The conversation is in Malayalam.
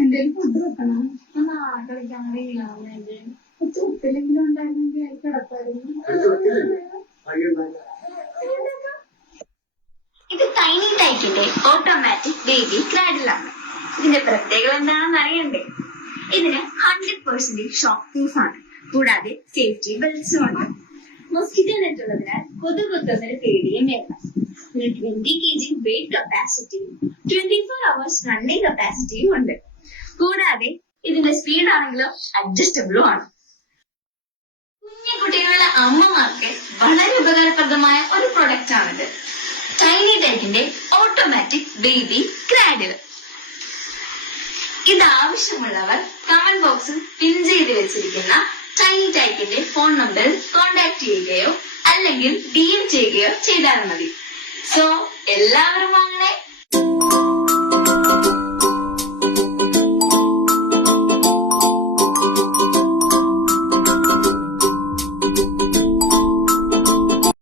എന്തേലും ഫുഡ് വെക്കണം. നാളെ കളിക്കാൻ വേണ്ടി ഉപ്പിലെങ്കിലും ഉണ്ടായിരുന്നെങ്കിൽ കിടപ്പായിരുന്നു. ഇത് ടൈനി ടൈക്കിന്റെ ഓട്ടോമാറ്റിക് ബേബി ക്രാഡിലാണ്. ഇതിന്റെ പ്രത്യേകത എന്താണെന്ന് അറിയണ്ടേ? ഇതിന് 100% ഷോക്ക് പ്രൂഫ് ആണ്. കൂടാതെ സേഫ്റ്റി ബെൽറ്റ്സും ഉണ്ട്. മൊസ്കിറ്റോ നെറ്റ് ഉള്ളതിനാൽ കൊതു കുത്തുന്നൊരു പേടിയും വേണ്ട. ഇതിന് 20 kg വെയിറ്റ് കപ്പാസിറ്റിയും 24 hours റണ്ണിങ് കപ്പാസിറ്റിയും ഉണ്ട്. കൂടാതെ ഇതിന്റെ സ്പീഡ് ആണെങ്കിലും അഡ്ജസ്റ്റബിളും ആണ്. കുഞ്ഞു കുട്ടികളുടെ അമ്മമാർക്ക് വളരെ ഉപകാരപ്രദമായ ഒരു പ്രൊഡക്റ്റ് ആണിത്. ടൈനി ടൈക്കിന്റെ ഓട്ടോമാറ്റിക് ബേബി ക്രാഡിൽ. ഇത് ആവശ്യമുള്ളവർ കമന്റ് ബോക്സിൽ പിൻ ചെയ്ത് വെച്ചിരിക്കുന്ന ടൈനി ടൈക്കിന്റെ ഫോൺ നമ്പറിൽ കോൺടാക്ട് ചെയ്യുകയോ അല്ലെങ്കിൽ DM ചെയ്യുകയോ ചെയ്താൽ മതി. സോ എല്ലാവരും വാങ്ങണേ.